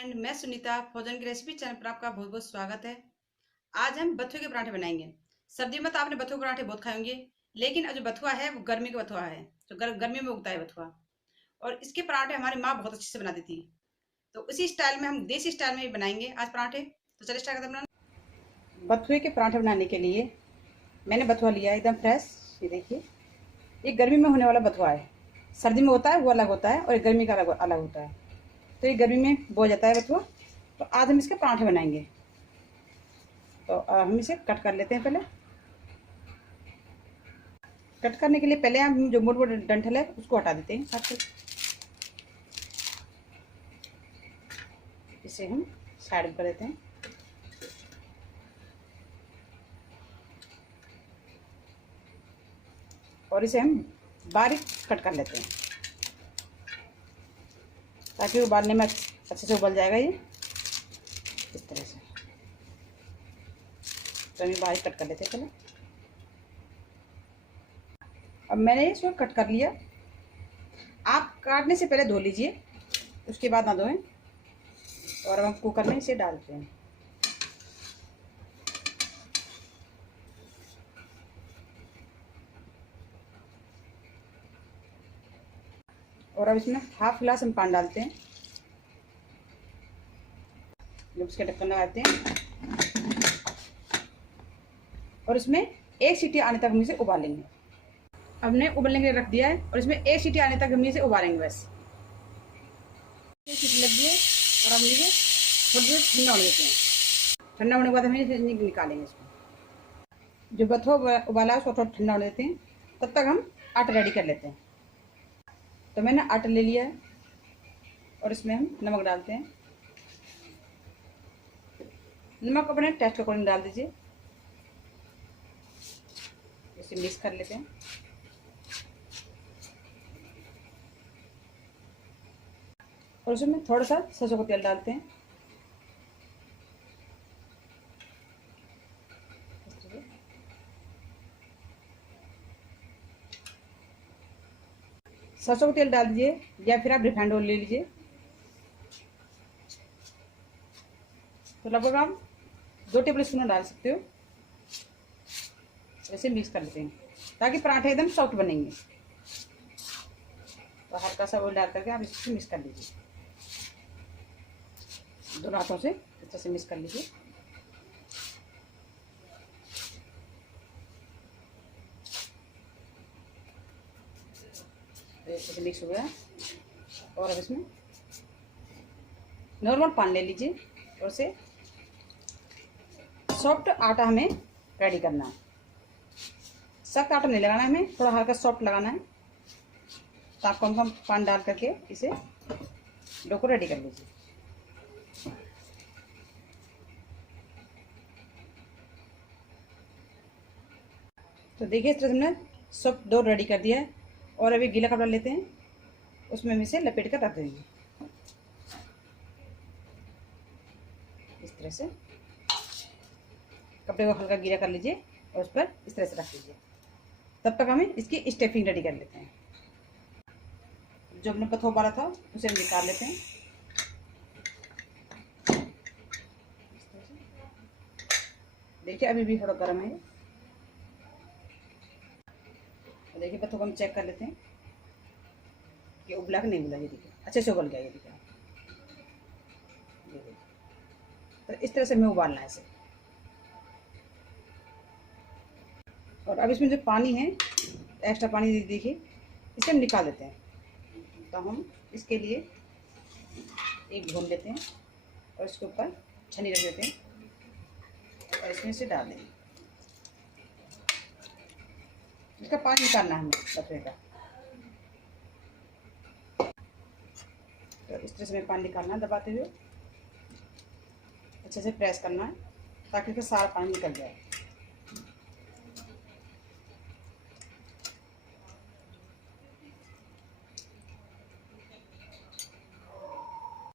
Friend, मैं सुनीता भोजन की रेसिपी चैनल पर आपका बहुत बहुत स्वागत है। आज हम बथुए के पराठे बनाएंगे। सर्दियों में तो आपने बथुए के पराठे बहुत खाए होंगे, लेकिन जो बथुआ है वो गर्मी का बथुआ है, जो गर्मी में उगता है बथुआ। और इसके पराठे हमारी माँ बहुत अच्छे से बनाती थी, तो उसी स्टाइल में हम देसी स्टाइल में भी बनाएंगे आज पराठे। तो चलिए स्टार्ट करते हैं बनाना। बथुए के पराठे बनाने के लिए मैंने बथुआ लिया एकदम फ्रेश। ये देखिए, ये गर्मी में होने वाला बथुआ है। सर्दी में होता है वो अलग होता है, और गर्मी का अलग अलग होता है। तो ये गर्मी में बो जाता है बथुआ। तो आज हम इसके पराठे बनाएंगे। तो हम इसे कट कर लेते हैं। पहले कट करने के लिए पहले हम जो मोटे मोटे डंठल है उसको हटा देते हैं काट कर। इसे हम साइड में कर देते हैं। और इसे हम बारीक कट कर लेते हैं, ताकि उबालने में अच्छे से उबल जाएगा ये इस तरह से। तो हम बारीक कट कर लेते हैं पहले। अब मैंने इसको कट कर लिया। आप काटने से पहले धो लीजिए, उसके बाद ना धोएं। और अब हम कुकर में इसे डालते हैं। और अब इसमें हाफ गिलास हम पानी डालते हैं। जब उसके ढक्कन लगाते हैं और इसमें एक सीटी आने तक हम इसे उबालेंगे। हमने उबलने के लिए रख दिया है, और इसमें एक सीटी आने तक हम इसे उबालेंगे बस। एक सीटी लग गई है, और हम इसे थोड़ी देर ठंडा होने देते हैं। ठंडा होने के बाद हम इसे निकालेंगे इसको। जो बथुआ उबाला है उसको थोड़ा ठंडा होने देते हैं। तब तक हम आटा रेडी कर लेते हैं। तो मैंने आटा ले लिया है, और इसमें हम नमक डालते हैं। नमक अपने टेस्ट के अकॉर्डिंग डाल दीजिए। इसे मिक्स कर लेते हैं। और उसमें थोड़ा सा सरसों का तेल डालते हैं। सरसों का तेल डाल दीजिए, या फिर आप रिफाइंड ऑयल ले लीजिए। तो लगभग आप 2 टेबल स्पून डाल सकते हो। ऐसे मिक्स कर लेते हैं, ताकि पराठे एकदम सॉफ्ट बनेंगे। तो हल्का सा ऑयल डाल करके आप इसको मिक्स कर लीजिए। दोनों हाथों से इस तरह से मिक्स कर लीजिए। ऐसे मिक्स हो गया। और अब इसमें नॉर्मल पानी ले लीजिए, और उसे सॉफ्ट आटा हमें रेडी करना है। सख्त आटा नहीं लगाना है, हमें थोड़ा हल्का सॉफ्ट लगाना है। तो आप कम कम पानी डाल करके इसे डो को रेडी कर लीजिए। तो देखिए, इस तरह से हमने सॉफ्ट डो रेडी कर दिया है। और अभी गीला कपड़ा लेते हैं, उसमें हम इसे लपेट कर रख देंगे इस तरह से। कपड़े को हल्का गीला कर लीजिए और उस पर इस तरह से रख लीजिए। तब तक हमें इसकी स्टफिंग रेडी कर लेते हैं। जो हमने बथुआ उबाला था उसे हम निकाल लेते हैं। देखिए, अभी भी थोड़ा गर्म है। देखिए, बथुआ को हम चेक कर लेते हैं कि उबला कि नहीं उबला। ये देखिए, अच्छे से उबल गया। ये देखिए, तो इस तरह से हमें उबालना है इसे। और अब इसमें जो पानी है, एक्स्ट्रा पानी देखिए, इसे हम निकाल देते हैं। तो हम इसके लिए एक घोल लेते हैं, और इसके ऊपर छन्नी रख देते हैं, और इसमें से डाल देंगे। इसका पानी निकालना है हमें बथुए का। तो इस तरह से हमें पानी निकालना है, दबाते हुए अच्छे से प्रेस करना है, ताकि इसका सारा पानी निकल जाए।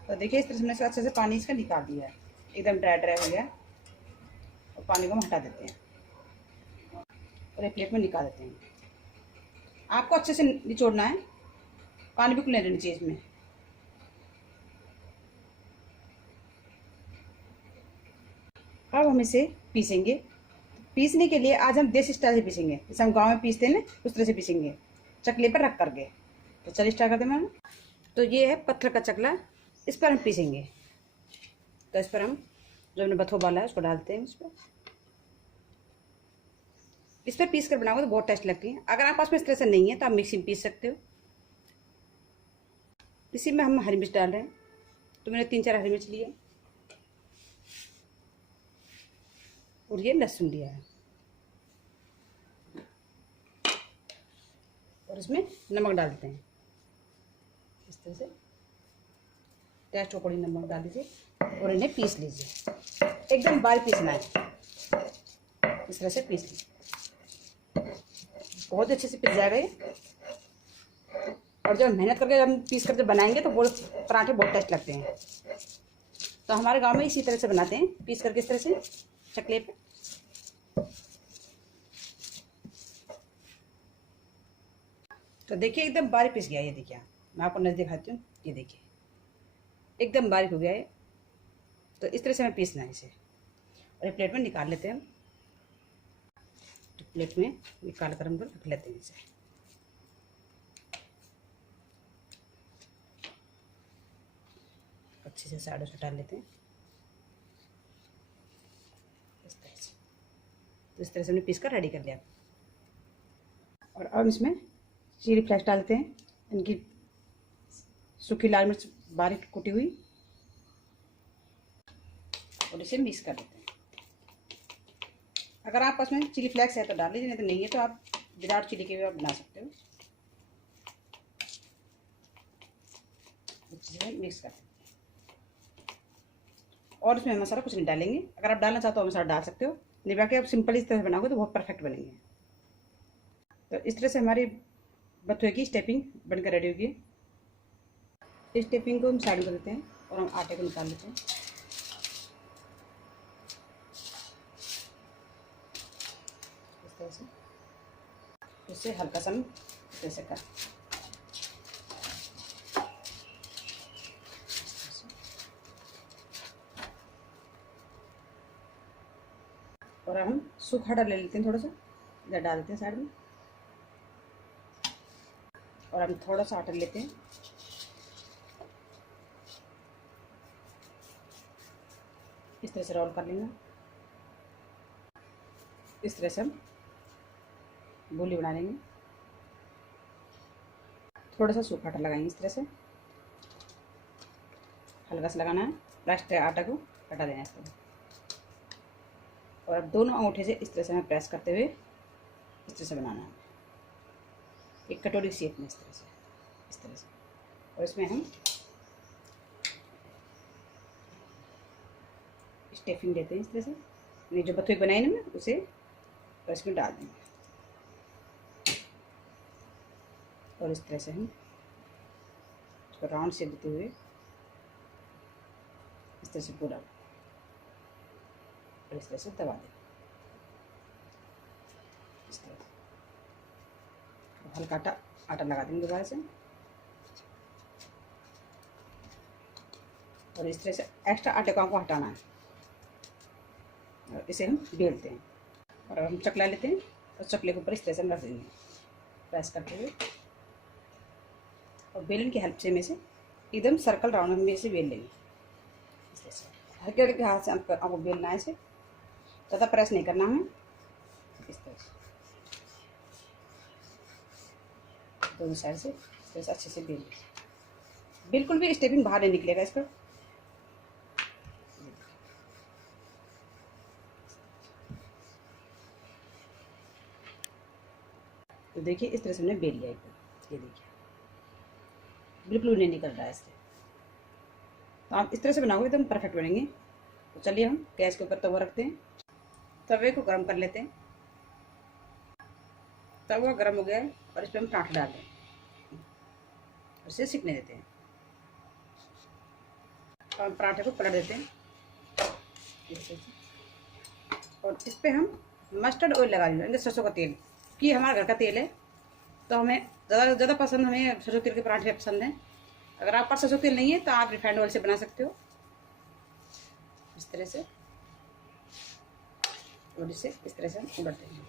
तो देखिए, इस तरह से हमने अच्छे से पानी इसका निकाल दिया है। एकदम ड्राई ड्राई हो गया। और पानी को हम हटा देते हैं, और एक प्लेट में निकाल देते हैं। आपको अच्छे से निचोड़ना है, पानी बिल्कुल नहीं रहना चाहिए इसमें। हम इसे पीसेंगे। पीसने के लिए आज हम देसी स्टाइल से पीसेंगे, जैसे हम गांव में पीसते हैं ना, उस तरह से पीसेंगे, चकले पर रख करके। तो चलिए स्टार्ट करते हैं मैम। तो ये है पत्थर का चकला, इस पर हम पीसेंगे। तो इस पर हम जो हमने बथुआ बाला है उसको डालते हैं। इस पर पीस कर बनाओगे तो बहुत टेस्ट लगती है। अगर आप पास में इस तरह से नहीं है तो आप मिक्सी में पीस सकते हो। इसी में हम हरी मिर्च डाल रहे हैं, तो मैंने 3-4 हरी मिर्च लिए और ये लहसुन लिया है, और इसमें नमक डाल देते हैं। इस तरह से टेस्ट अकॉर्डिंग नमक डाल दीजिए और इन्हें पीस लीजिए। एकदम बारीक पीसना है, इस तरह से पीस लीजिए, बहुत अच्छे से पिस जाएगा ये। और जब मेहनत करके हम पीस कर जब बनाएंगे तो वो पराठे बहुत टेस्ट लगते हैं। तो हमारे गांव में इसी तरह से बनाते हैं, पीस करके इस तरह से चकले पे। तो देखिए एकदम बारीक पिस गया ये, देखिए मैं आपको नजदीक दिखाती हूँ, ये देखिए एकदम बारीक हो गया है। तो इस तरह से हमें पीसना है इसे, और एक प्लेट में निकाल लेते हैं हम। तो प्लेट में निकाल कर हम लोग रख लेते हैं इसे। अच्छे से साइडों से डाल लेते हैं इस तरह से। तो इस तरह से हमने पीस कर रेडी कर लिया। और अब इसमें चिली फ्लेक्स डालते हैं, इनकी सूखी लाल मिर्च बारीक कुटी हुई, और इसे मिक्स कर देते हैं। अगर आप पास में चिली फ्लेक्स है तो डाल लीजिए, नहीं तो नहीं है तो आप विदाउट चिली के भी आप बना सकते हो। अच्छे से मिक्स कर दें, और इसमें मसाला कुछ नहीं डालेंगे। अगर आप डालना चाहते हो मसाला डाल सकते हो, नहीं बाकी आप सिंपल इस तरह से बनाओगे तो बहुत परफेक्ट बनेंगे। तो इस तरह से हमारी बथुए की स्टेपिंग बनकर रेडी होगी। इस स्टेपिंग को हम साइड कर देते हैं और हम आटे को निकाल लेते हैं। इस तरह से इससे हल्का सा इस तरह से कर, और अब हम सूखा आटा ले लेते हैं, थोड़ा सा इधर डाल देते हैं साइड में, और हम थोड़ा सा आटा लेते हैं। इस तरह से रोल कर लेंगे। इस तरह से हम गोली बना लेंगे। थोड़ा सा सूखा आटा लगाएंगे, इस तरह से हल्का सा लगाना है, लास्ट आटा को हटा देना है इस तरह। और अब दोनों अंगूठे से इस तरह से हमें प्रेस करते हुए इस तरह से बनाना है, एक कटोरी शेप में, इस तरह से, इस तरह से। और इसमें हम स्टफिंग देते हैं इस तरह से, ये जो बथुए बनाए ना उसे और इसमें डाल देंगे, और इस तरह से हम इसको राउंड शेप देते हुए इस तरह से पूरा, और इस तरह से दबा दें, इस तरह से। हल्का आटा लगा देंगे दोबारा से, और इस तरह से एक्स्ट्रा आटे को हमको हटाना है, और इसे हम बेलते हैं। और अब हम चकला लेते हैं और चकले के ऊपर इस तरह से हम रख देंगे प्रेस करते हुए, और बेलन की हेल्प से में से एकदम सर्कल राउंड में से बेल लेंगे इस तरह से। हल्के हल्के हाथ से आपको बेलना है, इसे ज़्यादा प्रेस नहीं करना हमें, इस तरह से दोनों साइड से इस तरह से अच्छे से बेल लीजिए। बिल्कुल भी स्टेपिंग बाहर नहीं निकलेगा इसका। तो देखिए इस तरह से हमने बेल लिया एकदम, ये देखिए बिल्कुल नहीं निकल रहा है इससे। तो आप इस तरह से बनाओगे एकदम परफेक्ट बनेंगे। तो चलिए हम गैस के ऊपर तवा रखते हैं, तवे को गर्म कर लेते हैं। तवा गर्म हो गया है और इस पर हम पराठे डाल दें, इसे सिकने देते हैं। और हम पराठे को पलट देते हैं और इस पर हम मस्टर्ड ऑयल लगा देंगे, सरसों का तेल, कि हमारा घर का तेल है तो हमें ज़्यादा पसंद, हमें सरसों तेल के पराठे पसंद हैं। अगर आप पास सरसों तेल नहीं है तो आप रिफाइंड ऑयल से बना सकते हो, इस तरह से। और इसे इस तरह से हम उलट देंगे।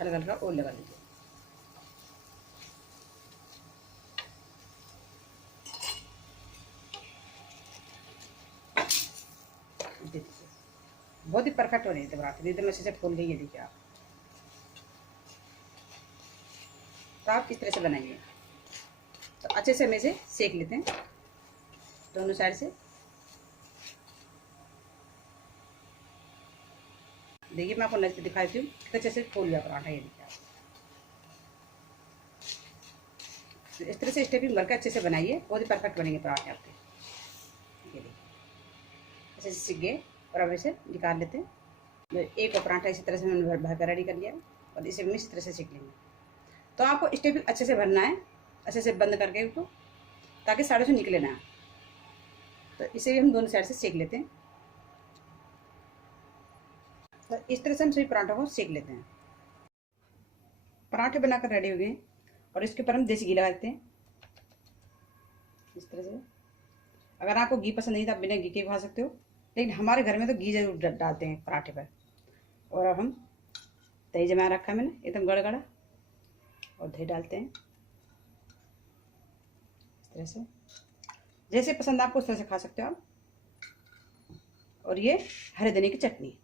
हल्का हल्का और लगा लीजिए। बहुत ही परफेक्ट हो रही है पराठे, एकदम अच्छे से फूल गई है। देखिए आप, तो आप इस तरह से बनाइए। तो अच्छे से हम इसे सेक लेते हैं दोनों साइड से। देखिए मैं आपको नजर दिखाती हूँ कितने अच्छे से फूल गया पराठा। ये देखिए आप, तो इस तरह से स्टेपिंग करके अच्छे से बनाइए, बहुत ही परफेक्ट बनेंगे पराठे आपके। ये देखिए अच्छे से सीख गए। और अब इसे निकाल लेते हैं। एक और पराठा इसी तरह से मैंने भर कर रेडी कर लिया और इसे हम इस तरह से सीख लेंगे। तो आपको स्टेपिंग अच्छे से भरना है, अच्छे से बंद करके उसको, ताकि साइडों से निकले ना। तो इसे भी हम दोनों साइड से सेक लेते हैं। तो इस तरह से हम सभी पराठों को सेक लेते हैं। पराठे बनाकर रेडी हो गए और इसके ऊपर हम देसी घी लगा देते हैं इस तरह से। अगर आपको घी पसंद नहीं तो आप बिना घी के खा सकते हो, लेकिन हमारे घर में तो घी जरूर डालते हैं पराठे पर। और अब हम दही जमा रखा है मैंने एकदम गड़गड़ा, और दही डालते हैं इस तरह से। जैसे पसंद आपको उस तरह से खा सकते हो आप। और ये हरे धनिया की चटनी।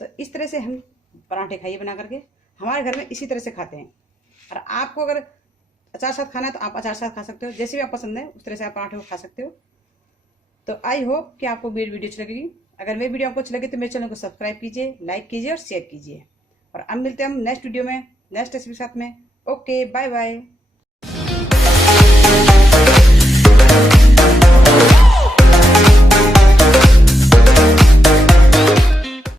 तो इस तरह से हम पराठे खाइए बना करके। हमारे घर में इसी तरह से खाते हैं। और आपको अगर अचार साथ खाना है तो आप अचार साथ खा सकते हो, जैसे भी आप पसंद है उस तरह से आप पराठे को खा सकते हो। तो आई होप कि आपको मेरी वीडियो अच्छी लगेगी। अगर मेरी वीडियो आपको अच्छी लगे तो मेरे चैनल को सब्सक्राइब कीजिए, लाइक कीजिए और शेयर कीजिए। और अब मिलते हैं हम नेक्स्ट वीडियो में नेक्स्ट रेसिपी के साथ में। Okay, bye bye.